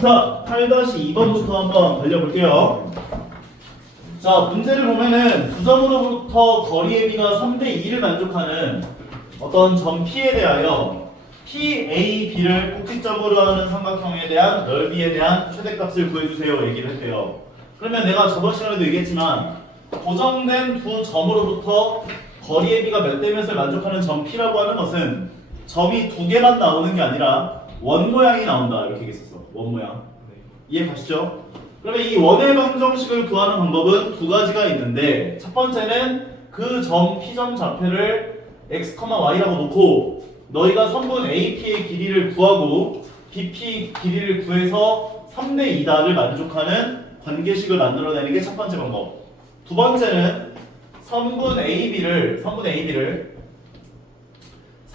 자, 8-2번부터 한번 달려볼게요. 자, 문제를 보면은 두 점으로부터 거리의 비가 3대2를 만족하는 어떤 점 P에 대하여 PAB를 꼭지점으로 하는 삼각형에 대한 넓이에 대한 최대값을 구해주세요 얘기를 했대요. 그러면 내가 저번 시간에도 얘기했지만 고정된 두 점으로부터 거리의 비가 몇 대 몇을 만족하는 점 P라고 하는 것은 점이 두 개만 나오는 게 아니라 원 모양이 나온다 이렇게 얘기했었어. 원 모양. 이해 가시죠? 그러면 이 원의 방정식을 구하는 방법은 두 가지가 있는데 첫 번째는 그 점 P점 좌표를 x, y라고 놓고 너희가 선분 AP의 길이를 구하고 BP 길이를 구해서 3대 2다를 만족하는 관계식을 만들어내는 게 첫 번째 방법. 두 번째는 선분 AB를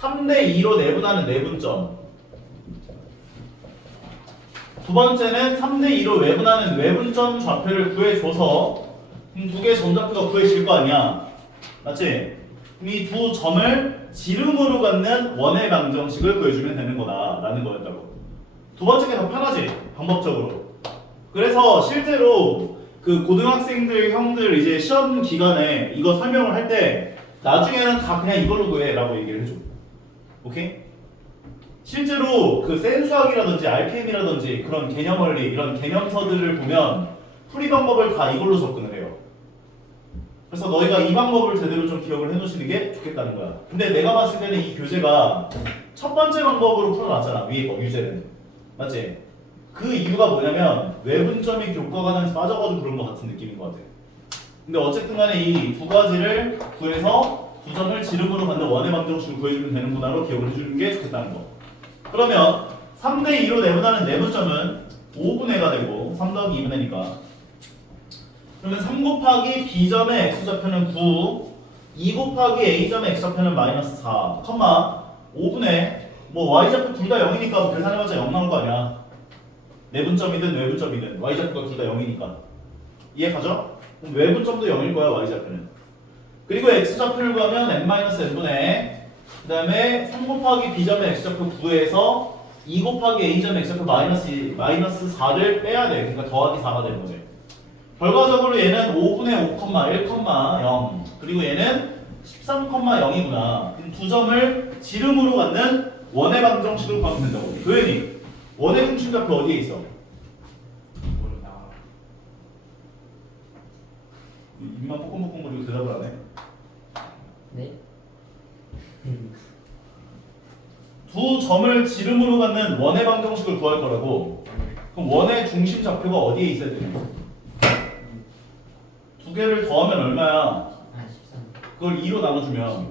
3대 2로 내분하는 내분점. 두 번째는 3대2로 외분하는 외분점 좌표를 구해줘서 두 개의 점좌표가 구해질 거 아니야. 맞지? 이 두 점을 지름으로 갖는 원의 방정식을 구해주면 되는 거다 라는 거였다고. 두 번째 게 더 편하지? 방법적으로. 그래서 실제로 그 고등학생들 형들 이제 시험 기간에 이거 설명을 할 때 나중에는 다 그냥 이걸로 구해 라고 얘기를 해줘. 오케이? 실제로 그 센수학이라든지 RPM이라든지 그런 개념 원리 이런 개념서들을 보면 풀이 방법을 다 이걸로 접근을 해요. 그래서 너희가 이 방법을 제대로 좀 기억을 해놓으시는 게 좋겠다는 거야. 근데 내가 봤을 때는 이 교재가 첫 번째 방법으로 풀어놨잖아. 위에 거 유제는. 맞지? 그 이유가 뭐냐면 외분점이 교과관에서 빠져가지고 그런 것 같은 느낌인 것 같아. 근데 어쨌든 간에 이 두 가지를 구해서 두 점을 지름으로 갖는 원의 방정식을 구해주면 되는구나로 기억을 해주는 게 좋겠다는 거. 그러면 3대2로 내분하는 내분점은 5분의 가 되고 3 더하기 2분의니까 그러면 3 곱하기 B점의 X좌표는 9 2 곱하기 A점의 X좌표는 마이너스 4 5분의 뭐 Y좌표 둘 다 0이니까 계산해봤자 0 나올 거 아니야. 내분점이든 외분점이든 Y좌표가 둘 다 0이니까 이해 가죠? 그럼 외분점도 0일 거야 Y좌표는. 그리고 X좌표를 구하면 n-n분의 그 다음에 3 곱하기 B점의 X좌표 9에서 2 곱하기 A점의 X좌표 마이너스 4를 빼야 돼. 그러니까 더하기 4가 되는 거지. 결과적으로 얘는 5분의 5, 1,0 그리고 얘는 13,0이구나. 두 점을 지름으로 갖는 원의 방정식을 구하면 된다고. 도현이 원의 중심좌표 어디에 있어? 입만 뽀끔뽀끔거리고 대답을 안 해? 네? 두 점을 지름으로 갖는 원의 방정식을 구할 거라고. 그럼 원의 중심 좌표가 어디에 있어야 되냐? 두 개를 더하면 얼마야? 아 13. 그걸 2로 나눠주면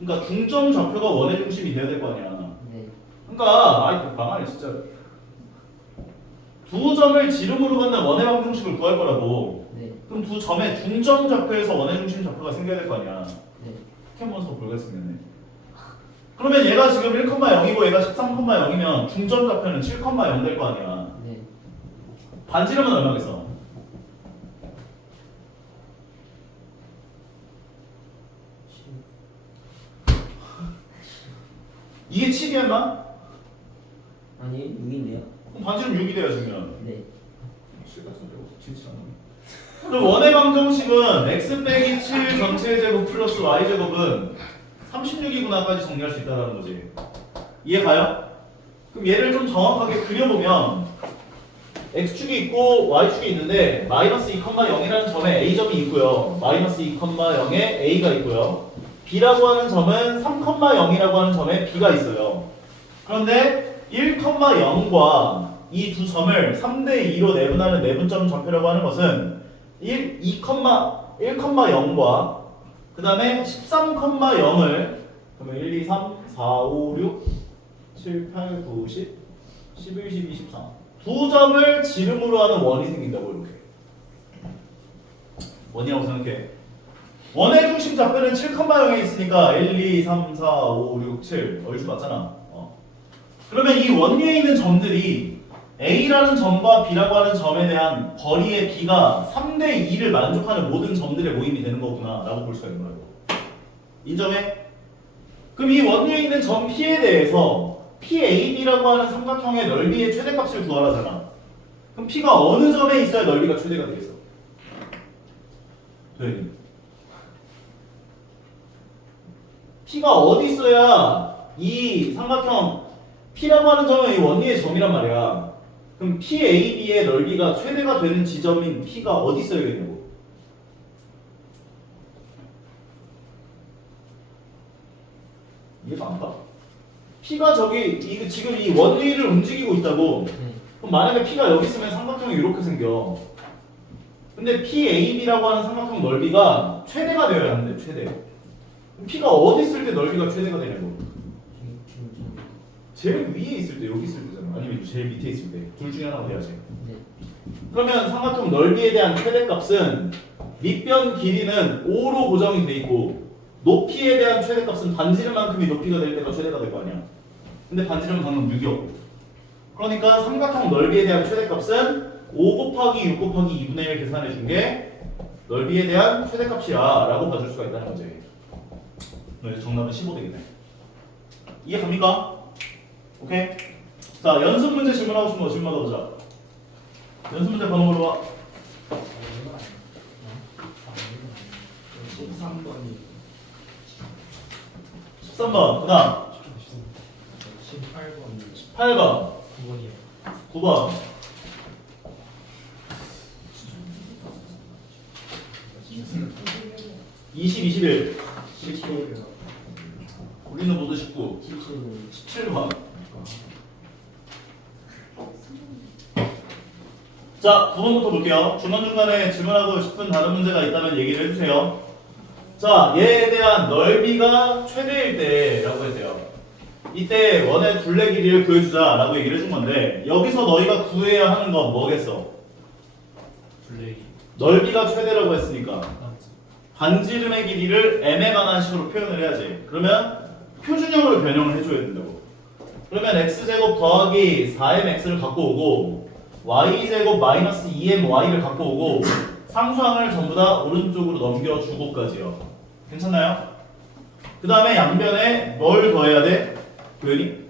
그러니까 중점 좌표가 원의 중심이 돼야 될 거 아니야. 네. 그러니까 아이 망하네 진짜. 두 점을 지름으로 갖는 원의 방정식을 구할 거라고. 네. 그럼 두 점의 중점 좌표에서 원의 중심 좌표가 생겨야 될 거 아니야. 네. 포켓몬스터 볼가 생겼네. 그러면 얘가 지금 1,0이고 얘가 13,0이면 중점 좌표는 7,0 될 거 아니야. 네. 반지름은 얼마겠어? 이게 7이었나? 아니 6인데요? 그럼 반지름 6이 돼야지면 네. 그럼 원의 방정식은 x 빼기 7 전체 제곱 플러스 y 제곱은 36이구나까지 정리할 수 있다는 거지. 이해 가요? 그럼 얘를 좀 정확하게 그려보면 x축이 있고 y축이 있는데 마이너스 2,0이라는 점에 a점이 있고요. 마이너스 2,0에 a가 있고요. b라고 하는 점은 3,0이라고 하는 점에 b가 있어요. 그런데 1,0과 이 두 점을 3대2로 내분하는 내분점 좌표라고 하는 것은 2,0과 그 다음에 13,0을 그러면 1, 2, 3, 4, 5, 6, 7, 8, 9, 10, 11, 12, 13 두 점을 지름으로 하는 원이 생긴다고 이렇게 원이라고 생각해. 원의 중심 좌표는 7,0에 있으니까 1, 2, 3, 4, 5, 6, 7 어디서 맞잖아. 그러면 이 원 위에 있는 점들이 A라는 점과 B라고 하는 점에 대한 거리의 B가 3대2를 만족하는 모든 점들의 모임이 되는 거구나 라고 볼 수가 있는 거라고. 인정해? 그럼 이 원 위에 있는 점 P에 대해서 PAB라고 하는 삼각형의 넓이의 최대값을 구하라잖아. 그럼 P가 어느 점에 있어야 넓이가 최대가 되겠어? 도현이. P가 어디 있어야 이 삼각형 P라고 하는 점은 이 원리의 점이란 말이야. 그럼 PAB의 넓이가 최대가 되는 지점인 P가 어디 있어야겠냐고. 이해가 안 가? P가 저기 지금 이 원리를 움직이고 있다고. 네. 그럼 만약에 P가 여기 있으면 삼각형이 이렇게 생겨. 근데 PAB라고 하는 삼각형 넓이가 최대가 되어야 하는데 최대. 그럼 P가 어디 있을 때 넓이가 최대가 되냐고. 제일 위에 있을 때, 여기 있을 때잖아. 아니면 제일 밑에 있을 때. 둘 중에 하나가 돼야지. 네. 그러면 삼각형 넓이에 대한 최대값은 밑변 길이는 5로 고정이 돼 있고 높이에 대한 최대값은 반지름만큼이 높이가 될 때가 최대가 될 거 아니야. 근데 반지름은 방금 6이었고. 그러니까 삼각형 넓이에 대한 최대값은 5 곱하기 6 곱하기 2분의 1 계산해 준 게 넓이에 대한 최대값이야 라고 봐줄 수가 있다는 거지. 그래서 정답은 15 되겠네. 이해 갑니까? 오케이? 자, 연습 문제 질문하고 싶은 거 질문 받아보자. 연습 문제 번호 물어봐. 13번이 13번, 그 다음 18번이 8번, 9번이요. 9번 20, 21 17이요. 우리는 모두 19 17은 17번. 자, 9번부터 볼게요. 중간중간에 질문하고 싶은 다른 문제가 있다면 얘기를 해주세요. 자, 얘에 대한 넓이가 최대일 때라고 했대요. 이때 원의 둘레 길이를 구해주자 라고 얘기를 해준 건데 여기서 너희가 구해야 하는 건 뭐겠어? 블랙이 넓이가 최대라고 했으니까 반지름의 길이를 m에 관한 식으로 표현을 해야지. 그러면 표준형으로 변형을 해줘야 된다고. 그러면 x제곱 더하기 4mx를 갖고 오고 y제곱 마이너스 2my를 갖고 오고 상수항을 전부 다 오른쪽으로 넘겨주고까지요. 괜찮나요? 그 다음에 양변에 뭘 더해야 돼? 도현이?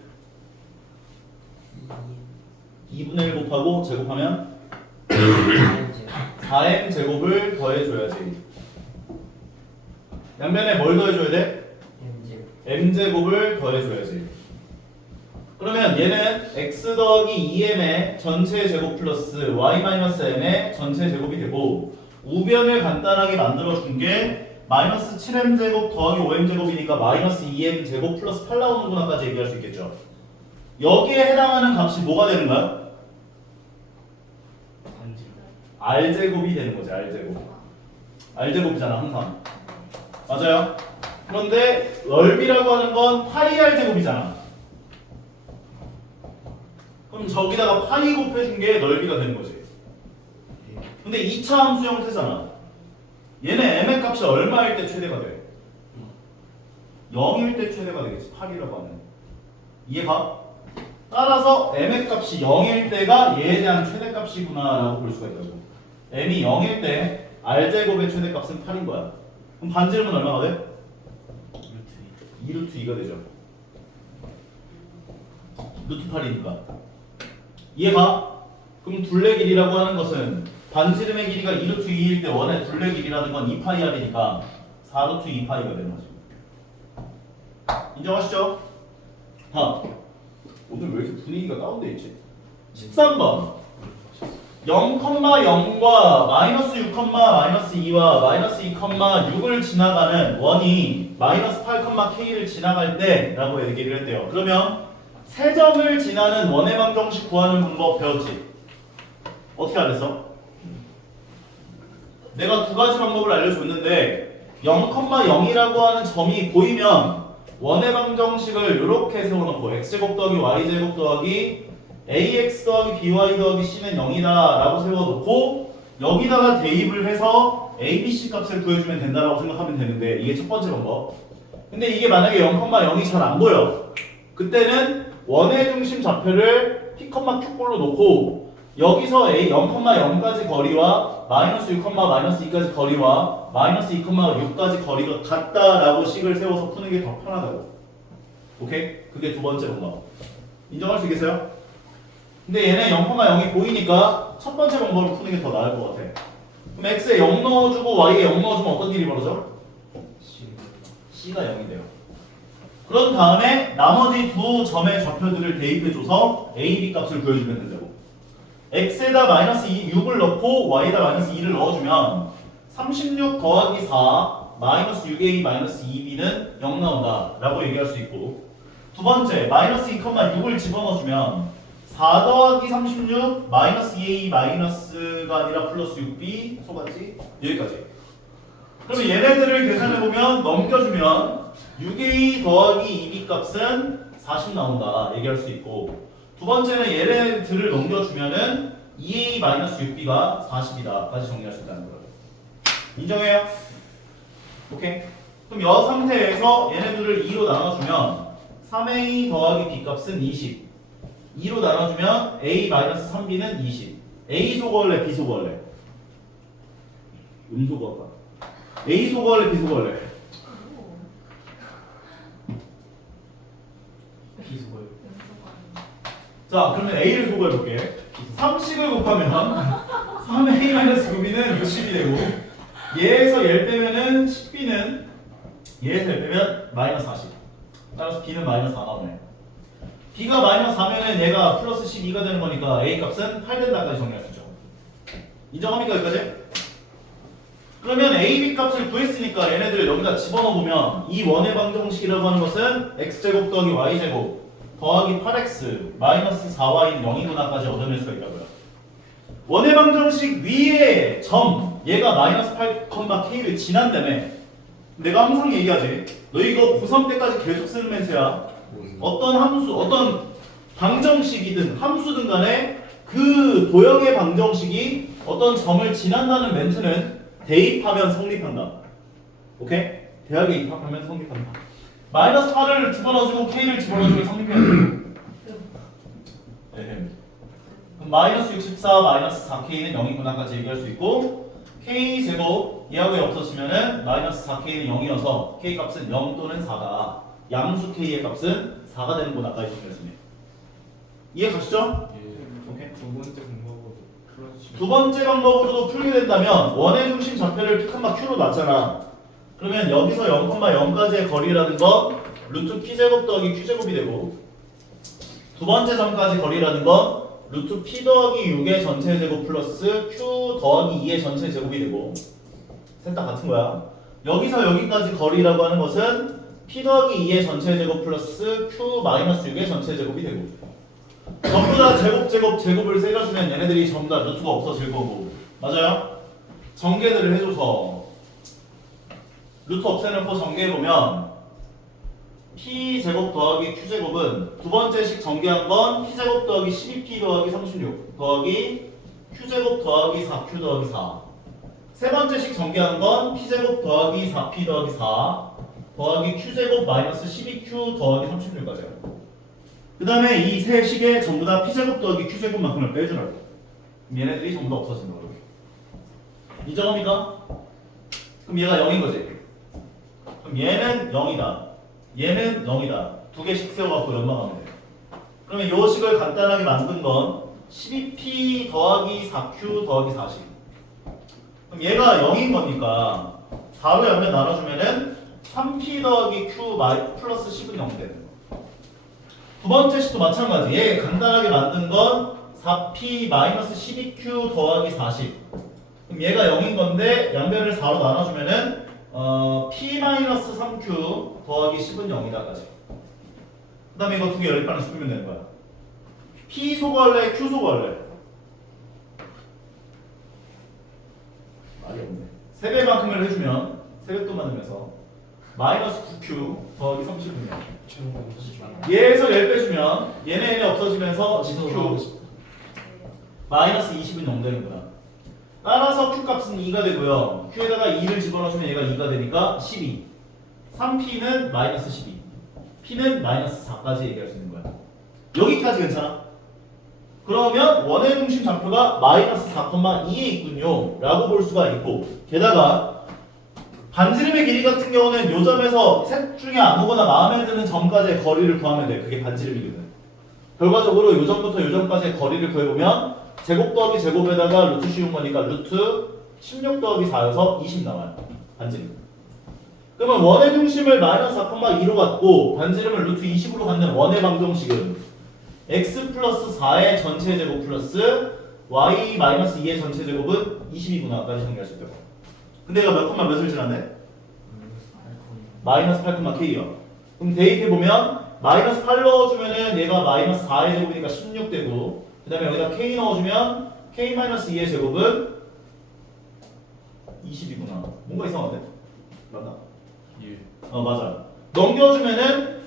2분의 1 곱하고 제곱하면 4m 제곱을 더해줘야지. 양변에 뭘 더해줘야 돼? m제곱을 더해줘야지. 그러면 얘는 x 더하기 2m의 전체 제곱 플러스 y-m의 전체 제곱이 되고 우변을 간단하게 만들어준 게 마이너스 7m제곱 더하기 5m제곱이니까 마이너스 2m제곱 플러스 8 나오는구나까지 얘기할 수 있겠죠. 여기에 해당하는 값이 뭐가 되는가요? r제곱이 되는 거지. r제곱이잖아 항상. 맞아요? 그런데 넓이라고 하는 건 파이 r제곱이잖아. 그럼 저기다가 파이 곱해준 게 넓이가 되는 거지. 근데 2차 함수 형태잖아. 얘네 m의 값이 얼마일 때 최대가 돼? 0일 때 최대가 되겠지. 8이라고 하면. 이해가? 따라서 m의 값이 0일 때가 얘에 대한 최대값이구나 라고 볼 수가 있다고. m이 0일 때 r제곱의 최대값은 8인 거야. 그럼 반지름은 얼마가 돼? 2루트 2가 되죠. 루트 8이니까. 이해가? 그럼 둘레 길이라고 하는 것은 반지름의 길이가 2루트 2일 때 원의 둘레 길이라는 건 2파이r이니까 4루트 2파이가 되는 거죠. 인정하시죠? 자, 오늘 왜 이렇게 분위기가 다운돼 있지? 13번 0,0과 마이너스 6, 마이너스 2와 마이너스 2, 6을 지나가는 원이 마이너스 8, k를 지나갈 때 라고 얘기를 했대요. 그러면 세 점을 지나는 원의 방정식 구하는 방법 배웠지? 어떻게 알았어? 내가 두 가지 방법을 알려줬는데 0,0이라고 하는 점이 보이면 원의 방정식을 이렇게 세워놓고 x제곱 더하기 y제곱 더하기 ax 더하기 by 더하기 c는 0이다 라고 세워놓고 여기다가 대입을 해서 a, b, c 값을 구해주면 된다라고 생각하면 되는데 이게 첫 번째 방법. 근데 이게 만약에 0,0이 잘 안 보여. 그때는 원의 중심 좌표를 p, q꼴로 놓고 여기서 a 0,0까지 거리와 마이너스 6, 마이너스 2까지 거리와 마이너스 2, 6까지 거리가 같다라고 식을 세워서 푸는 게 더 편하다고. 오케이? 그게 두 번째 방법. 인정할 수 있겠어요? 근데 얘네 0,0이 보이니까 첫 번째 방법을 푸는 게 더 나을 것 같아. 그럼 x에 0 넣어주고 y에 0 넣어주면 어떤 일이 벌어져? c가 0이 돼요. 그런 다음에 나머지 두 점의 좌표들을 대입해줘서 a, b 값을 구해주면 된다고. x에다 마이너스 6을 넣고 y에다 마이너스 2를 넣어주면 36 더하기 4 마이너스 6a 마이너스 2b는 0 나온다 라고 얘기할 수 있고, 두 번째 마이너스 2,6을 집어넣어주면 4 더하기 36 마이너스 2a 마이너스가 아니라 플러스 6b 소같이 여기까지. 그러면 얘네들을 계산해보면 넘겨주면 6a 더하기 2b 값은 40 나온다 얘기할 수 있고, 두 번째는 얘네들을 넘겨주면은 2a 마이너스 6b가 40이다 까지 정리할 수 있다는 거예요. 인정해요? 오케이. 그럼 이 상태에서 얘네들을 2로 나눠주면 3a 더하기 b 값은 20, 2로 나눠주면 a 마이너스 3b는 20. a 소거할래 b 소거할래? 음소거 할까? a 소거할래 b 소거할래? 비수고요. 자, 그러면 a를 소거해볼게. 30을 곱하면 3a-9b는 60이 되고, 얘에서 얘를 빼면은 10b는 얘에서 얘를 빼면 마이너스 40. 따라서 b는 마이너스 4 나오네. b가 마이너스 4면은 얘가 플러스 12가 되는 거니까 a 값은 8 된다까지 정리할 수 있죠. 인정합니까 여기까지? 그러면 a, b 값을 구했으니까 얘네들을 여기다 집어넣어보면 이 원의 방정식이라고 하는 것은 x제곱 더하기 y제곱 더하기 8x 마이너스 4y는 0이구나까지 얻어낼 수가 있다고요. 원의 방정식 위에 점 얘가 마이너스 8,k를 지난다며. 내가 항상 얘기하지, 너 이거 고3 때까지 계속 쓰는 멘트야. 어떤 함수, 어떤 방정식이든 함수든 간에 그 도형의 방정식이 어떤 점을 지난다는 멘트는 대입하면 성립한다. 오케이? 대학에 입학하면 성립한다. 마이너스 8을 집어넣어주고 k를 집어넣어주면 성립해야 돼. 그럼 마이너스 64 마이너스 4k는 0이구나까지 얘기할 수 있고, k제곱 이하고 없어지면은 마이너스 4k는 0이어서 k 값은 0 또는 4다. 양수 k의 값은 4가 되는구나까지 정리했습니다. 이해 가시죠? 오케이. 두 번째 방법으로 풀어주시면. 두 번째 방법으로도 풀게 된다면 원의 중심 좌표를 P, Q로 놨잖아. 그러면 여기서 0,0까지의 거리라는 건 루트 P제곱 더하기 Q제곱이 되고, 두 번째 점까지 거리라는 건 루트 P 더하기 6의 전체 제곱 플러스 Q 더하기 2의 전체 제곱이 되고, 셋 다 같은 거야. 여기서 여기까지 거리라고 하는 것은 P 더하기 2의 전체 제곱 플러스 Q 마이너스 6의 전체 제곱이 되고, 전부 다 제곱을 세려주면 얘네들이 전부 다 루트가 없어질 거고, 맞아요? 전개들을 해줘서 루트 없애놓고 전개해보면 P제곱 더하기 Q제곱은 두 번째식 전개한 건 P제곱 더하기 12P 더하기 36 더하기 Q제곱 더하기 4Q 더하기 4. 세 번째식 전개한 건 P제곱 더하기 4P 더하기 4 더하기 Q제곱 마이너스 12Q 더하기 36까지요. 그 다음에 이 세 식에 전부 다 P제곱 더하기 Q제곱만큼을 빼주라고. 얘네들이 전부 다 없어진다. 인정합니까? 그럼 얘가 0인 거지. 그럼 얘는 0이다. 얘는 0이다. 두 개씩 세워갖고 연마하면 돼. 그러면 요 식을 간단하게 만든 건 12P 더하기 4Q 더하기 40. 그럼 얘가 0인 거니까 4로 양면 나눠주면은 3P 더하기 Q 플러스 10은 0이 되는 거. 두 번째 식도 마찬가지. 얘 간단하게 만든 건 4P 마이너스 12Q 더하기 40. 그럼 얘가 0인 건데 양변을 4로 나눠주면은 P 마이너스 3Q 더하기 10은 0이다까지. 그 다음에 이거 두 개 연립하는 식 풀면 되는 거야. P 소거할래? Q 소거할래? 말이 없네. 세배만큼을 해주면 세뱃돈 만들면서 마이너스 9Q 더하기 30은 0. 얘에서 10 빼주면 얘네 없어지면서 10Q 마이너스 20은 0 되는구나. 따라서 Q 값은 2가 되고요. Q에다가 2를 집어넣으면 얘가 2가 되니까 12. 3P는 마이너스 12. P는 마이너스 4까지 얘기할 수 있는 거야. 여기까지 괜찮아? 그러면 원의 중심 좌표가 마이너스 4,2에 있군요 라고 볼 수가 있고, 게다가 반지름의 길이 같은 경우는 요 점에서 셋 중에 아무거나 마음에 드는 점까지의 거리를 구하면 돼. 그게 반지름이거든. 결과적으로 요점부터 요점까지의 거리를 구해보면 제곱 더하기 제곱에다가 루트 씌운 거니까 루트 16 더하기 4여서 20 나와요. 반지름. 그러면 원의 중심을 마이너스 4,2로 갖고 반지름을 루트 20으로 갖는 원의 방정식은 x 플러스 4의 전체 제곱 플러스 y 마이너스 2의 전체 제곱은 20이구나까지 정리할 수 있다고. 근데 얘가 몇 콤마 몇을 지났네? 마이너스 8,k요. 그럼 대입해보면 마이너스 8 넣어주면은 얘가 마이너스 4의 제곱이니까 16 되고 그 다음에 여기다 k 넣어주면 k 마이너스 2의 제곱은 20이구나. 뭔가 이상한데? 맞나? 1. 맞아. 넘겨주면은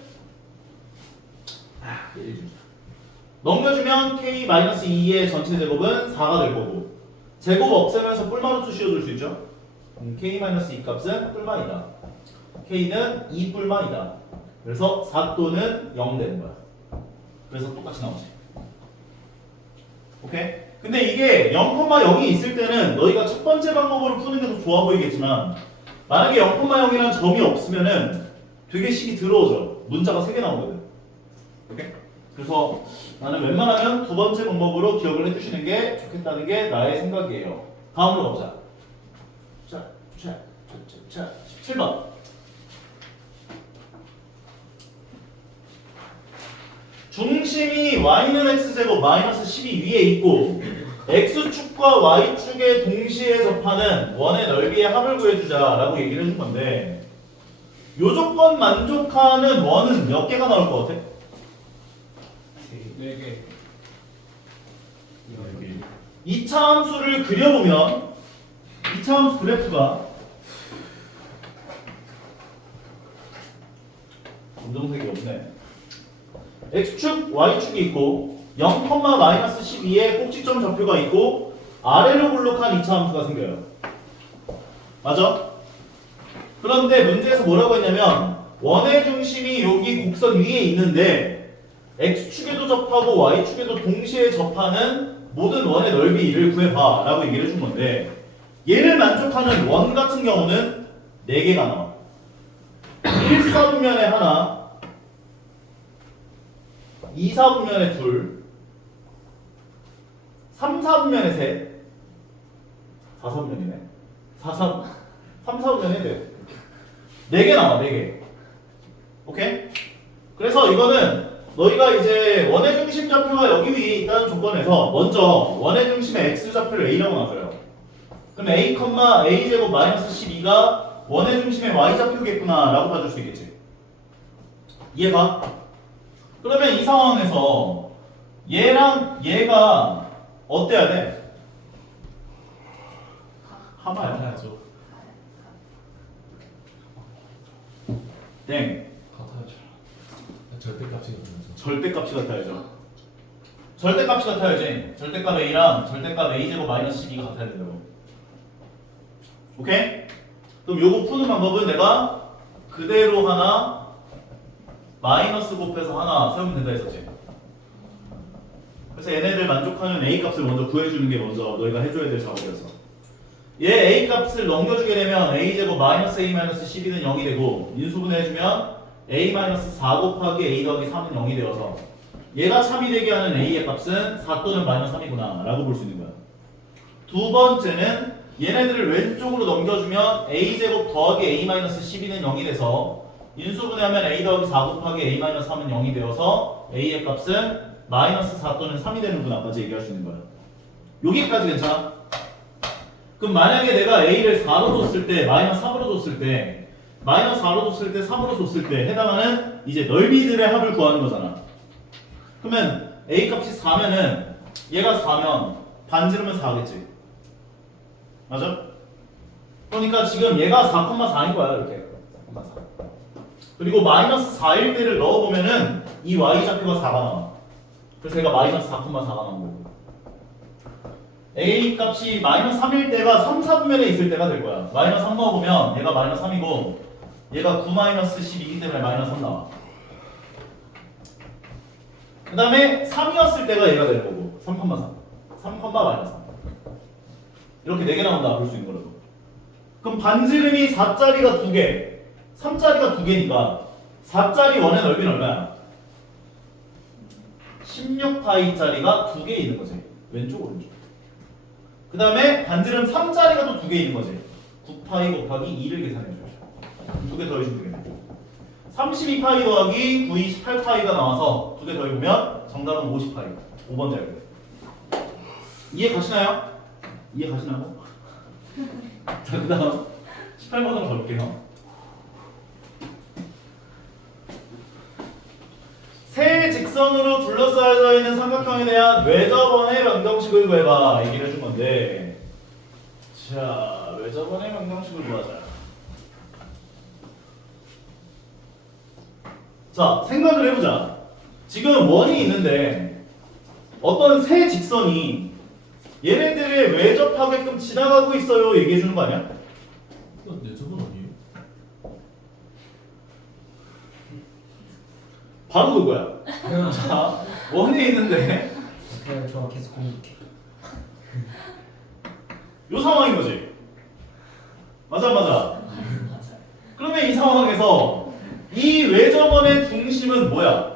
넘겨주면 k 마이너스 2의 전체 제곱은 4가 될 거고 제곱 없애면서 뿔마루트 씌워줄 수 있죠? k 마이너스 2 값은 뿔마이다. k는 2 뿔마이다. 그래서 4 또는 0 되는 거야. 그래서 똑같이 나오지. 오케이? 근데 이게 0,0이 있을 때는 너희가 첫 번째 방법으로 푸는 게 더 좋아 보이겠지만 만약에 0,0이라는 점이 없으면은 되게 식이 더러워져. 문자가 3개 나오거든. 오케이? 그래서 나는 웬만하면 두 번째 방법으로 기억을 해주시는 게 좋겠다는 게 나의 생각이에요. 다음으로 가보자. 자, 17번. 중심이 y는 x제곱 마이너스 12 위에 있고 x축과 y축에 동시에 접하는 원의 넓이의 합을 구해주자라고 얘기를 해준 건데 요 조건 만족하는 원은 몇 개가 나올 것 같아? 4개. 2차 함수를 그려보면 2차 함수 그래프가 검정색이 없네. x축, y축이 있고 0,-12의 꼭지점 좌표가 있고 아래로 볼록한 2차 함수가 생겨요. 맞아? 그런데 문제에서 뭐라고 했냐면 원의 중심이 여기 곡선 위에 있는데 x축에도 접하고 y축에도 동시에 접하는 모든 원의 넓이를 구해봐 라고 얘기를 해준 건데 얘를 만족하는 원 같은 경우는 4개가 나와. 1사분면에 하나 2사분면에 둘 3사분면에 셋 4사분면이네 3사분면에 넷 4개 나와 4개. 오케이? 그래서 이거는 너희가 이제 원의 중심 좌표가 여기 위에 있다는 조건에서 먼저 원의 중심의 x좌표를 a라고 놔줘요. 그럼 a, a제곱 마이너스 12가 원의 중심의 y좌표겠구나 라고 봐줄 수 있겠지. 이해가? 그러면 이 상황에서 얘랑 얘가 어때야 돼? 하마야. 같아야죠. 땡. 같아야죠. 절대값이 같으면서. 절대값이 같아야죠. 절대값이 같아야지. 절대값 a랑 절대값 a제곱 마이너스 12가 같아야 된다고. 오케이? 그럼 요거 푸는 방법은 내가 그대로 하나 마이너스 곱해서 하나 세우면 된다 했었지. 그래서 얘네들 만족하는 a 값을 먼저 구해주는 게 먼저 너희가 해줘야 될 작업이었어. 얘 a 값을 넘겨주게 되면 a제곱 마이너스 a 마이너스 12는 0이 되고 인수분해 해주면 a 마이너스 4 곱하기 a 더하기 3은 0이 되어서 얘가 참이 되게 하는 a의 값은 4 또는 마이너스 3이구나 라고 볼 수 있는 거야. 두 번째는 얘네들을 왼쪽으로 넘겨주면 a제곱 더하기 a 마이너스 12는 0이 돼서 인수분해하면 a 더하기 4 곱하기 a 마이너스 3은 0이 되어서 a의 값은 마이너스 4 또는 3이 되는구나까지 얘기할 수 있는 거야. 여기까지 괜찮아? 그럼 만약에 내가 a를 4로 줬을 때 마이너스 3으로 줬을 때 마이너스 4로 줬을 때 3으로 줬을 때 해당하는 이제 넓이들의 합을 구하는 거잖아. 그러면 a 값이 4면은 얘가 4면 반지름은 4겠지. 맞아? 그러니까 지금 얘가 4,4인 거야 이렇게. 4,4. 그리고 마이너스 4일 때를 넣어보면은 이 y좌표가 4가 나와. 그래서 얘가 마이너스 4,4가 나온 거고. a 값이 마이너스 3일 때가 3, 4분면에 있을 때가 될 거야. 마이너스 3 넣어보면 얘가 마이너스 3이고 얘가 9 마이너스 10이기 때문에 마이너스 3 나와. 그 다음에 3이었을 때가 얘가 될 거고 3,3 3, 마이너스 3 이렇게 4개 나온다 볼 수 있는 거라고. 그럼 반지름이 4짜리가 2개 3짜리가 2개니까 4짜리 원의 넓이는 얼마야? 16파이짜리가 2개 있는 거지. 왼쪽 오른쪽. 그 다음에 반지름 3짜리가 또 2개 있는 거지. 9파이 곱하기 2를 계산해 줘야죠. 2개 더해주면 되겠네. 32파이 더하기 9, 28파이가 나와서 2개 더해보면 정답은 50파이. 5번 자리. 이해 가시나요? 이해 가시나요? 자, 그 다음 18번으로 가볼게요. 세 직선으로 둘러싸여져 있는 삼각형에 대한 외접원의 방정식을 구해봐. 얘기를 해준 건데, 자, 외접원의 방정식을 구하자. 자, 생각을 해보자. 지금 원이 있는데 어떤 세 직선이 얘네들의 외접하게끔 지나가고 있어요. 얘기해 주는 거 아니야? 이건 내 저건 아니에요? 바로 그거야. 자, 원이 있는데 그냥 저 계속 공격해. 요 상황인 거지. 맞아. 맞아요. 그러면 이 상황에서 이 외접원의 중심은 뭐야?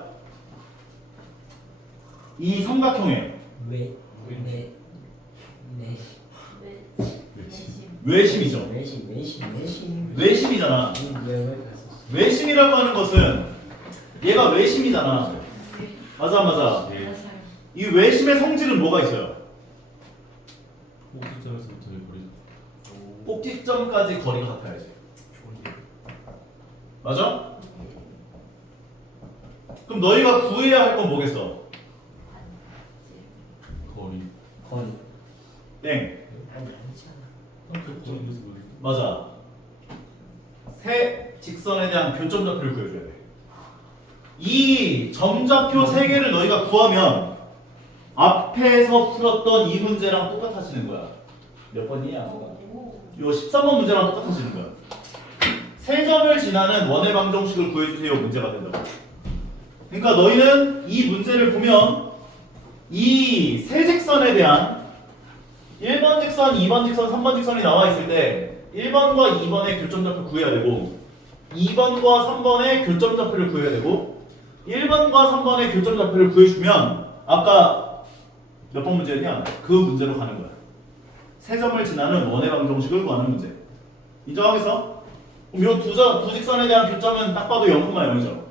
이 삼각형의 왜? 외심이죠. 외심이잖아. 왜 그랬어? 외심이라고 하는 것은 얘가 외심이잖아. 맞아. 이 외심의 성질은 뭐가 있어요? 꼭지점에서부터 거리. 꼭지점까지 거리가 같아야지. 맞아? 그럼 너희가 구해야 할 건 뭐겠어? 거리. 땡. 아니지 않아. 거리에서 거리. 맞아. 세 직선에 대한 교점 좌표를 구해줘야 돼. 이 점좌표 세 개를 너희가 구하면 앞에서 풀었던 이 문제랑 똑같아지는 거야. 몇 번이야? 요 13번 문제랑 똑같아지는 거야. 세 점을 지나는 원의 방정식을 구해주세요. 문제가 된다고. 그러니까 너희는 이 문제를 보면 이 세 직선에 대한 1번 직선, 2번 직선, 3번 직선이 나와 있을 때 1번과 2번의 교점좌표 구해야 되고 2번과 3번의 교점좌표를 구해야 되고 1번과 3번의 교점좌표를 구해주면 아까 몇 번 문제였냐? 그 문제로 가는 거야. 세 점을 지나는 원의 방정식을 구하는 문제. 인정하겠어? 그럼 이 두 직선에 대한 교점은 딱 봐도 0,0이죠.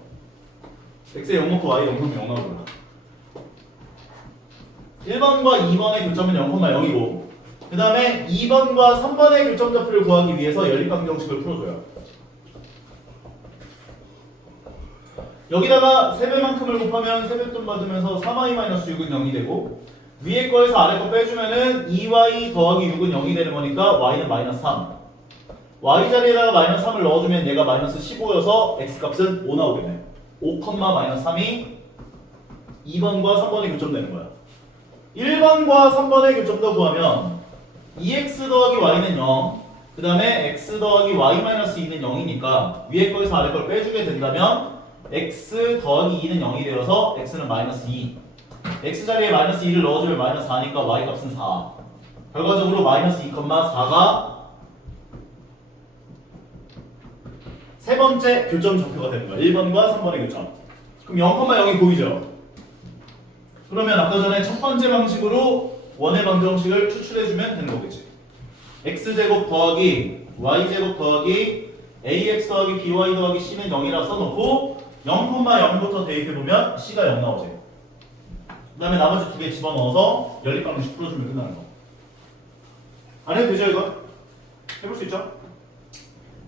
x에 0 넣고 y 0,0 나오잖아. 1번과 2번의 교점은 0,0이고 그 다음에 2번과 3번의 교점좌표를 구하기 위해서 연립방정식을 풀어줘요. 여기다가 세배만큼을 곱하면 세뱃돈 받으면서 3y-6은 0이 되고 위에 거에서 아래 거 빼주면은 2y 더하기 6은 0이 되는 거니까 y는 -3 y 자리에다가 -3을 넣어주면 얘가 -15여서 x값은 5 나오겠네. 5, -3이 2번과 3번의 교점되는 거야. 1번과 3번의 교점도 구하면 2x 더하기 y는 0 그 다음에 x 더하기 y-2는 0이니까 위에 거에서 아래 걸 빼주게 된다면 x 더하기 2는 0이 되어서 x는 -2 x 자리에 -2를 넣어주면 -4니까 y 값은 4 결과적으로 -2,4가 세 번째 교점 좌표가 되는 거야. 1번과 3번의 교점. 그럼 0,0이 보이죠? 그러면 아까 전에 첫 번째 방식으로 원의 방정식을 추출해주면 되는 거겠지. x제곱 더하기 y제곱 더하기 ax 더하기 by 더하기 c는 0이라 써놓고 0,0부터 대입해보면 c가 0 나오지. 그 다음에 나머지 두 개 집어넣어서 연립방정식 풀어주면 끝나는 거. 안 해도 되죠 이거? 해볼 수 있죠?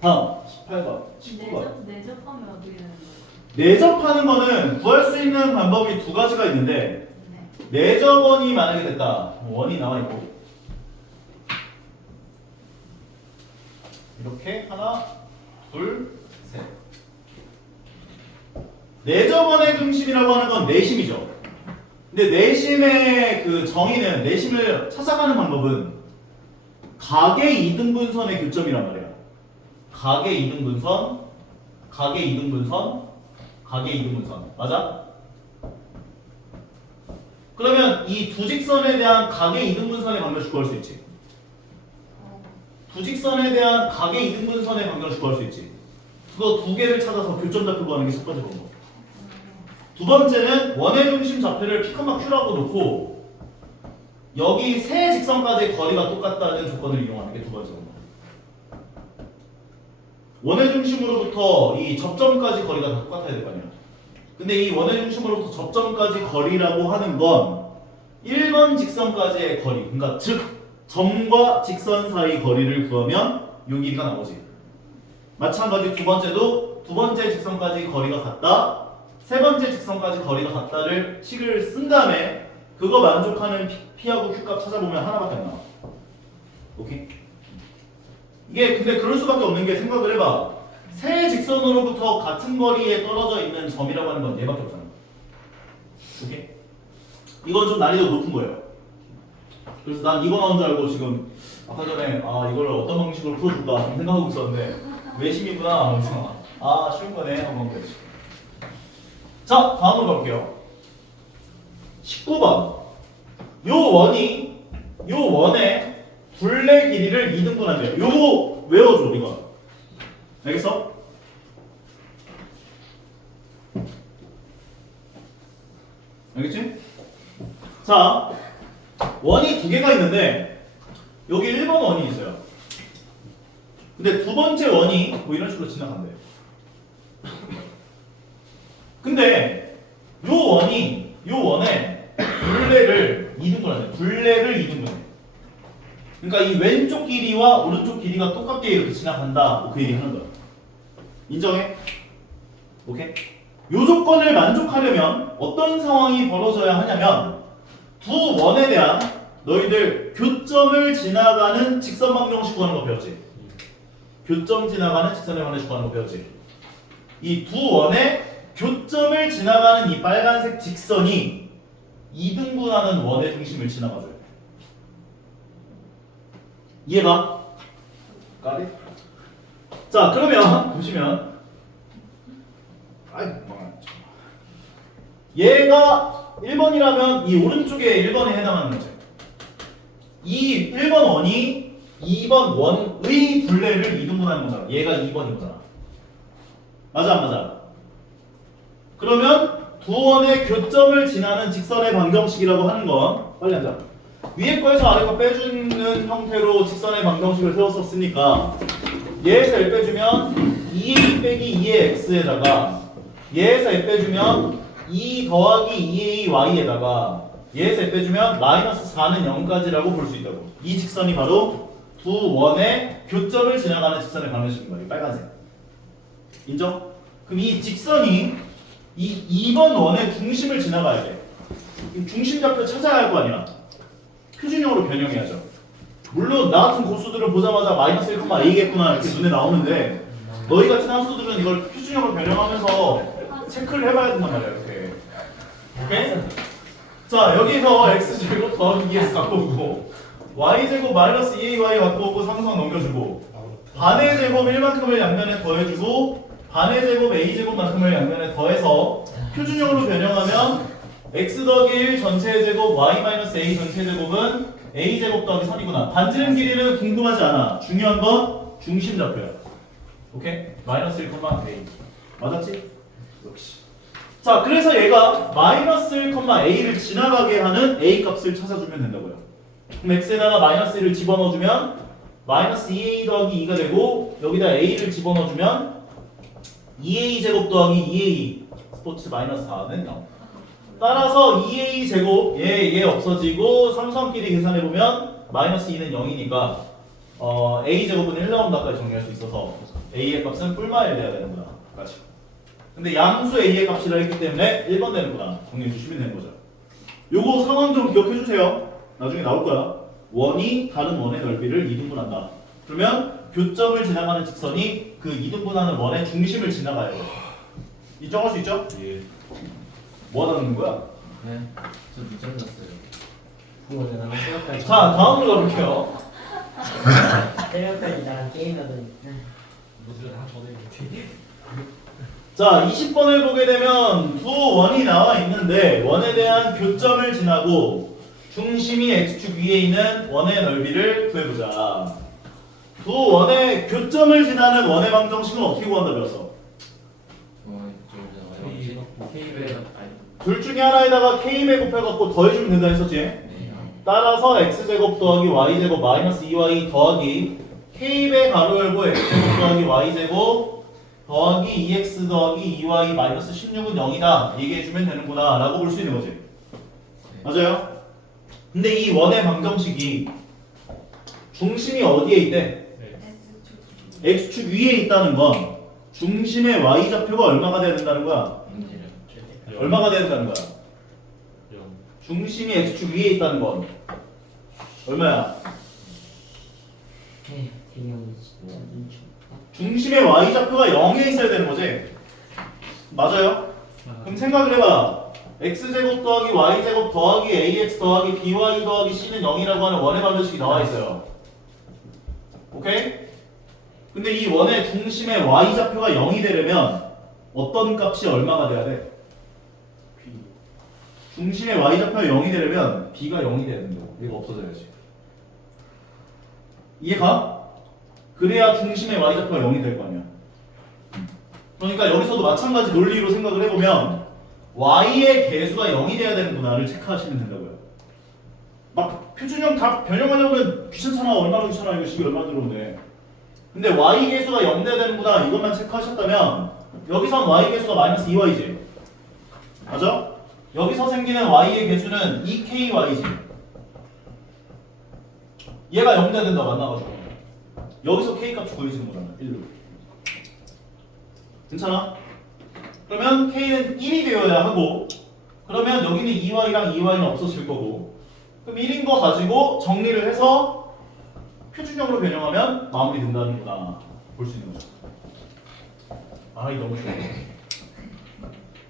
다음 18번 19번 내접하면 어떻게 되는 거예요? 내접하는 거는 구할 수 있는 방법이 두 가지가 있는데 내접원이 만약에 됐다. 원이 나와있고 이렇게 하나 둘 셋 내접원의 중심이라고 하는 건 내심이죠. 근데 내심의 그 정의는 내심을 찾아가는 방법은 각의 이등분선의 교점이란 말이야. 각의 이등분선 각의 이등분선 각의 이등분선 맞아? 그러면 이 두 직선에 대한 각의 이등분선의 방정식 구할 수 있지. 두 직선에 대한 각의 이등분선의 방정식 구할 수 있지. 그거 두 개를 찾아서 교점 좌표 구하는 게 첫 번째 방법. 두 번째는 원의 중심 좌표를 P, Q라고 놓고 여기 세 직선까지의 거리가 똑같다는 조건을 이용하는 게 두 번째 겁니다. 원의 중심으로부터 이 접점까지 거리가 다 똑같아야 될 거 아니야. 근데 이 원의 중심으로부터 접점까지 거리라고 하는 건 1번 직선까지의 거리, 그러니까 즉 점과 직선 사이 거리를 구하면 요 길이가 나오지. 마찬가지 두 번째도 두 번째 직선까지 거리가 같다, 세 번째 직선까지 거리가 같다를 식을 쓴 다음에 그거 만족하는 P하고 Q값 찾아보면 하나밖에 안 나와. 오케이? 이게 근데 그럴 수밖에 없는 게 생각을 해봐. 세 직선으로부터 같은 거리에 떨어져 있는 점이라고 하는 건 얘밖에 없잖아. 오케이? 이건 좀 난이도 높은 거예요. 그래서 난 이거 나온 줄 알고 지금 아까 전에 이걸 어떤 방식으로 풀어줄까 생각하고 있었는데 외심이구나 하면서 쉬운 거네 한번 보여주죠. 자, 다음으로 가볼게요. 19번. 요 원의 둘레 길이를 2등분한대요. 요거 외워줘, 이거. 알겠어? 알겠지? 자, 원이 두 개가 있는데 여기 1번 원이 있어요. 근데 두 번째 원이 뭐 이런 식으로 지나간대요. 근데 요 원에 둘레를 2등분하네. 둘레를 2등분해. 그러니까 이 왼쪽 길이와 오른쪽 길이가 똑같게 이렇게 지나간다. 뭐 그 얘기 하는 거야. 인정해? 오케이? 요 조건을 만족하려면 어떤 상황이 벌어져야 하냐면 두 원에 대한 너희들 교점을 지나가는 직선 방정식 구하는 거 배웠지? 교점 지나가는 직선에 관해서 구하는 거 배웠지? 이 두 원의 교점을 지나가는 이 빨간색 직선이 2등분하는 원의 중심을 지나가줘요. 이해가? 까리? 자, 그러면 보시면 얘가 1번이라면 이 오른쪽에 1번에 해당하는 거죠. 이 1번 원이 2번 원의 둘레를 2등분하는 거잖아. 얘가 2번인 거잖아. 맞아 안 맞아? 그러면 두 원의 교점을 지나는 직선의 방정식이라고 하는 건 빨리 앉아. 위에 거에서 아래 거 빼주는 형태로 직선의 방정식을 세웠었으니까 얘에서 1 빼주면 2a 빼기 2의 x에다가 얘에서 1 빼주면 2 더하기 2a y에다가 얘에서 1 빼주면 마이너스 4는 0까지라고 볼 수 있다고. 이 직선이 바로 두 원의 교점을 지나가는 직선의 방정식인 거예요. 빨간색. 인정? 그럼 이 직선이 이 2번 원의 중심을 지나가야 돼. 중심 좌표 찾아야 할 거 아니야. 표준형으로 변형해야죠. 물론 나 같은 고수들은 보자마자 마이너스 1,a겠구나 이렇게 눈에 나오는데 너희 같은 함수들은 이걸 표준형으로 변형하면서 체크를 해봐야 된단 말이야. 이렇게. 오케이? 자, 여기서 x제곱 더하기 2x 갖고 오고 y제곱 마이너스 2ay 갖고 오고 상수항 넘겨주고 반의 제곱 1만큼을 양면에 더해주고 반의 제곱 a제곱만큼을 양면에 더해서 표준형으로 변형하면 x 더하기 1 전체 제곱 y 마이너스 a 전체 제곱은 a 제곱 더하기 3이구나. 반지름 길이는 궁금하지 않아. 중요한 건 중심 좌표야. 오케이? 마이너스 1,a. 맞았지? 역시. 자, 그래서 얘가 마이너스 1,a를 지나가게 하는 a 값을 찾아주면 된다고요. 그럼 x에다가 마이너스 1을 집어넣어주면 마이너스 2a 더하기 2가 되고 여기다 a를 집어넣어주면 2a 제곱 더하기 2a 스포츠 마이너스 4는 0. 따라서 2a 제곱 얘 없어지고 상수항끼리 계산해보면 마이너스 2는 0이니까 a 제곱은 1 나온다까지 정리할 수 있어서 a의 값은 뿔마 1 돼야 되는구나. 까지. 근데 양수 a의 값이라 했기 때문에 1번 되는구나. 정리해 주시면 되는 거죠. 요거 상황 좀 기억해 주세요. 나중에 나올 거야. 원이 다른 원의 넓이를 2등분한다. 그러면 교점을 지나가는 직선이 그 2등분하는 원의 중심을 지나가야 돼. 인정할 수 있죠? 예. 뭐 하는 거야? 네, 저 늦었어요. 그거 내가 새벽까지. 자, 다음으로 가볼게요. 새벽까지 나랑 게임하더니. 무슨 다 전에 자, 20번을 보게 되면 두 원이 나와 있는데 원에 대한 교점을 지나고 중심이 x축 위에 있는 원의 넓이를 구해보자. 두 원의 교점을 지나는 원의 방정식은 어떻게 구한다 배웠어? K를 아니 둘 중에 하나에다가 k배 곱해갖고 더해주면 된다 했었지? 네. 따라서 x제곱 더하기 y제곱 마이너스 2y 더하기 k배 가로 열고 x제곱 더하기 y제곱 더하기 2x 더하기 2y 마이너스 16은 0이다 얘기해주면 되는구나 라고 볼 수 있는 거지. 맞아요? 근데 이 원의 방정식이 중심이 어디에 있대? x축 위에 있다는 건 중심의 y좌표가 얼마가 돼야 된다는 거야? 얼마가 돼야 된다는 거야? 중심이 x축 위에 있다는 건 얼마야? 네, 대형이 진짜 눈치 없다. 중심의 y좌표가 0에 있어야 되는 거지? 맞아요? 그럼 생각을 해봐. x제곱 더하기 y제곱 더하기 ax 더하기 by 더하기 c는 0이라고 하는 원의 방정식이 나와 있어요. 오케이? 근데 이 원의 중심의 y좌표가 0이 되려면 어떤 값이 얼마가 돼야 돼? 중심의 y좌표가 0이 되려면 b가 0이 돼야 된다. 이거 없어져야지. 이해가? 그래야 중심의 y좌표가 0이 될 거 아니야. 그러니까 여기서도 마찬가지 논리로 생각을 해보면 y의 개수가 0이 돼야 되는구나를 체크하시면 된다고요. 막 표준형 다 변형하려면 귀찮잖아. 얼마나 귀찮아. 이거 식이 얼마나 들어오네. 근데 y 개수가 0 돼야 되는구나 이것만 체크하셨다면 여기선 y 개수가 마이너스 2y지. 맞아? 여기서 생기는 y의 개수는 2ky지. 얘가 0 돼야 된다 만나가지고 여기서 k 값이 구해지는 거잖아. 1로. 괜찮아? 그러면 k는 1이 되어야 하고 그러면 여기는 2y랑 2y는 없어질 거고 그럼 1인 거 가지고 정리를 해서 표준형으로 변형하면 마무리 된다는구나 볼 수 있는 거죠. 아 이거 너무 쉬워.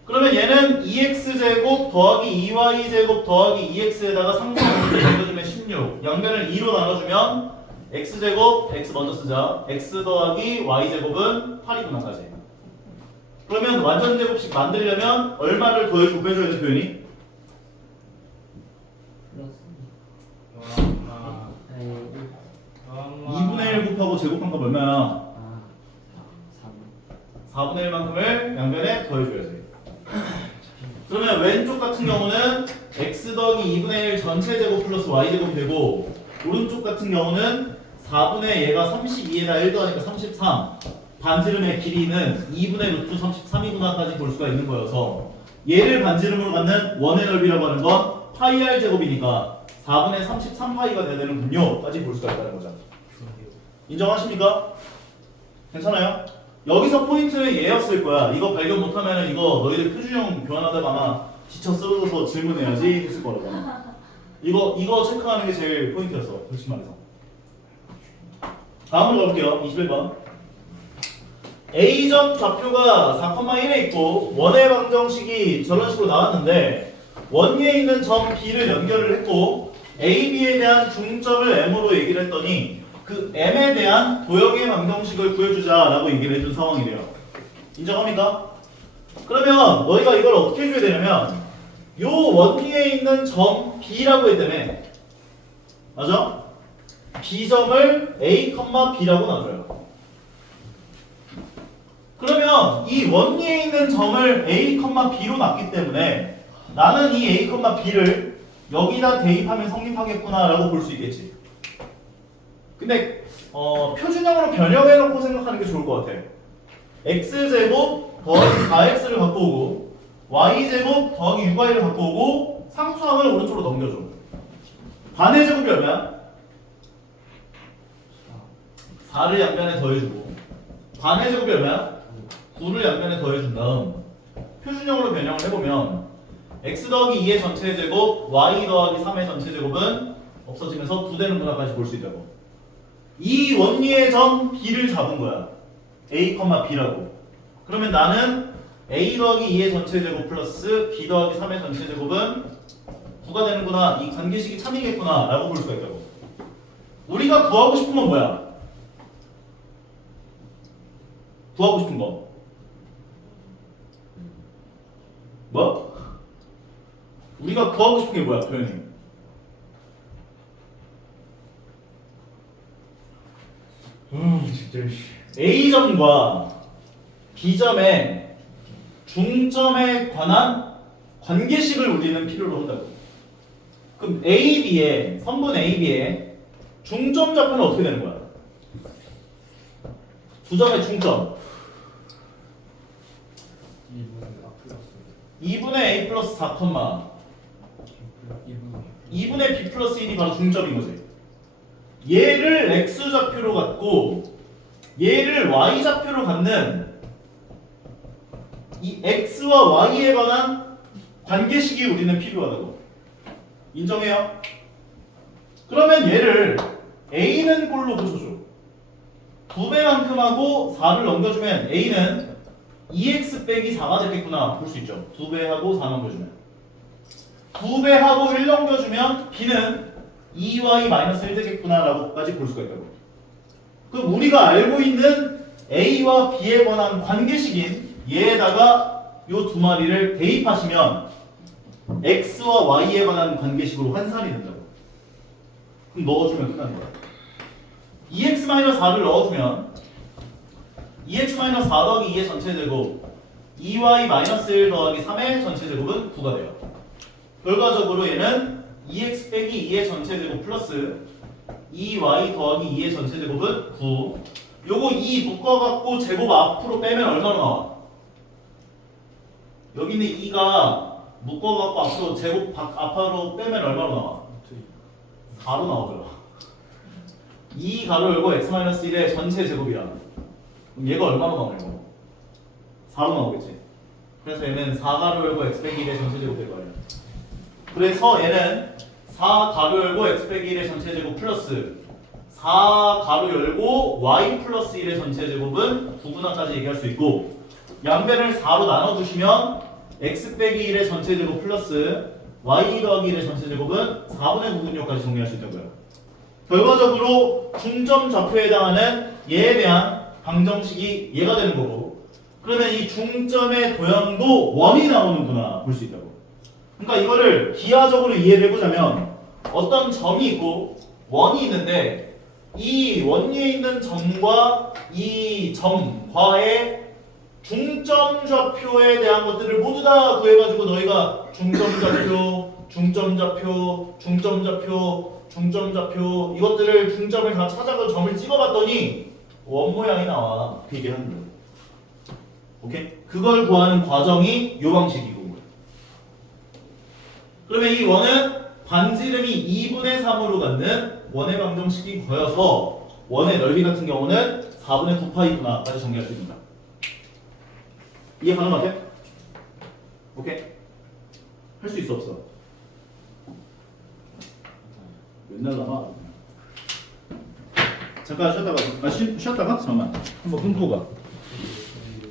그러면 얘는 2x제곱 더하기 2y제곱 더하기 2x에다가 상수함을 나눠주면 16 양변을 2로 나눠주면 x제곱 x 먼저 쓰자 x 더하기 y제곱은 8이구나까지. 그러면 완전 제곱식 만들려면 얼마를 더해주고 빼줘야 돼 표현이? 그렇습니다. 2분의 1 곱하고 제곱한 값 얼마야? 아, 3. 4분의 1만큼을 양변에 더해줘야지. 그러면 왼쪽 같은 경우는 x 더하기 2분의 1 전체 제곱 플러스 y 제곱이 되고 오른쪽 같은 경우는 4분의 얘가 32에다 1 더하니까 33 반지름의 길이는 2분의 루트 33이구나까지 볼 수가 있는 거여서 얘를 반지름으로 갖는 원의 넓이라고 하는 건 파이 r 제곱이니까 4분의 33파이가 돼야 되는군요 까지 볼 수가 있다는 거죠. 인정하십니까? 괜찮아요? 여기서 포인트는 얘였을 거야. 이거 발견 못하면 이거 너희들 표준형 교환하다가 아마 지쳐 쓰러져서 질문해야지 했을 거라고. 이거 체크하는 게 제일 포인트였어. 솔직히 말해서. 다음으로 가볼게요. 21번. A점 좌표가 4,1에 있고 원의 방정식이 저런 식으로 나왔는데 원위에 있는 점 B를 연결을 했고 A, B에 대한 중점을 M으로 얘기를 했더니 그 M에 대한 도형의 방정식을 구해주자라고 얘기를 해준 상황이래요. 인정합니까? 그러면 너희가 이걸 어떻게 해줘야 되냐면 요 원위에 있는 점 B라고 했다며. 맞아? B점을 A, B라고 놔줘요. 그러면 이 원위에 있는 점을 A, B로 놨기 때문에 나는 이 A, B를 여기다 대입하면 성립하겠구나 라고 볼 수 있겠지. 근데 표준형으로 변형해놓고 생각하는 게 좋을 것 같아. x제곱 더하기 4x를 갖고 오고 y제곱 더하기 6y를 갖고 오고 상수항을 오른쪽으로 넘겨줘. 반의 제곱이 얼마야? 4를 양변에 더해주고 반의 제곱이 얼마야? 9를 양변에 더해준 다음 표준형으로 변형을 해보면 x 더하기 2의 전체 제곱 y 더하기 3의 전체 제곱은 없어지면서 9 되는 문화까지 볼 수 있다고. 이 원리의 점 B를 잡은 거야. A, B라고. 그러면 나는 A 더하기 2의 전체 제곱 플러스 B 더하기 3의 전체 제곱은 9가 되는구나. 이 관계식이 참이겠구나 라고 볼 수가 있다고. 우리가 구하고 싶은 건 뭐야? 구하고 싶은 거 뭐? 우리가 구하고 싶은 게 뭐야 표현이? 진짜 A점과 B점의 중점에 관한 관계식을 우리는 필요로 한다고. 그럼 AB의 선분 AB의 중점 좌표는 어떻게 되는 거야? 두 점의 중점 2분의 A 플러스 4, 2분의 B 플러스 1이 바로 중점인 거지. 얘를 X 좌표로 갖고 얘를 Y 좌표로 갖는 이 X와 Y에 관한 관계식이 우리는 필요하다고. 인정해요? 그러면 얘를 A는 골로 고쳐줘. 2배만큼 하고 4를 넘겨주면 A는 2x 빼기 4가 되겠구나 볼 수 있죠. 2배하고 4 넘겨주면 2배하고 1 넘겨주면 B는 2y-1 되겠구나 라고까지 볼 수가 있다고. 그럼 우리가 알고 있는 A와 B에 관한 관계식인 얘에다가 요 두 마리를 대입하시면 X와 Y에 관한 관계식으로 환산이 된다고. 그럼 넣어주면 끝나는 거야. 2x-4를 넣어주면 2x-4 더하기 2의 전체 제곱 2y-1 더하기 3의 전체 제곱은 9가 돼요. 결과적으로 얘는 2x 빼기 2의 전체 제곱 플러스 2y 더하기 2의 전체 제곱은 9. 요거 2 묶어갖고 제곱 앞으로 빼면 얼마로 나와? 여기 있는 2가 묶어갖고 앞으로 제곱 앞으로 빼면 얼마로 나와? 4로 나오더라. 2 가로 열고 x-1의 전체 제곱이야. 그럼 얘가 얼마로 나와요? 4로 나오겠지. 그래서 얘는 4 가로 열고 x 빼기 1의 전체 제곱 될 거 아니야. 그래서 얘는 4 가로 열고 x 빼기 1의 전체 제곱 플러스 4 가로 열고 y 플러스 1의 전체 제곱은 9구나까지 얘기할 수 있고, 양변을 4로 나눠주시면 x 빼기 1의 전체 제곱 플러스 y 더하기 1의 전체 제곱은 4분의 9분율까지 정리할 수 있다고요. 결과적으로 중점 좌표에 해당하는 얘에 대한 방정식이 얘가 되는 거고, 그러면 이 중점의 도형도 원이 나오는구나 볼 수 있다고. 그러니까 이거를 기하적으로 이해를 해보자면 어떤 점이 있고 원이 있는데 이 원 위에 있는 점과 이 점과의 중점 좌표에 대한 것들을 모두 다 구해가지고 너희가 중점 좌표, 중점 좌표, 중점 좌표, 중점 좌표 이것들을 중점을 다 찾아서 점을 찍어봤더니 원 모양이 나와. 그 얘기를 하는 거야. 오케이? 그걸 구하는 과정이 요 방식이고. 그러면 이 원은 반지름이 2분의 3으로 갖는 원의 방정식이 거여서 원의 넓이 같은 경우는 4분의 9파이구나까지 정리할 수 있습니다. 이해 가는 것 같아? 오케이? 할 수 있어 없어? 맨날 남아. 잠깐 쉬었다가 잠깐만 한번 끊고 가.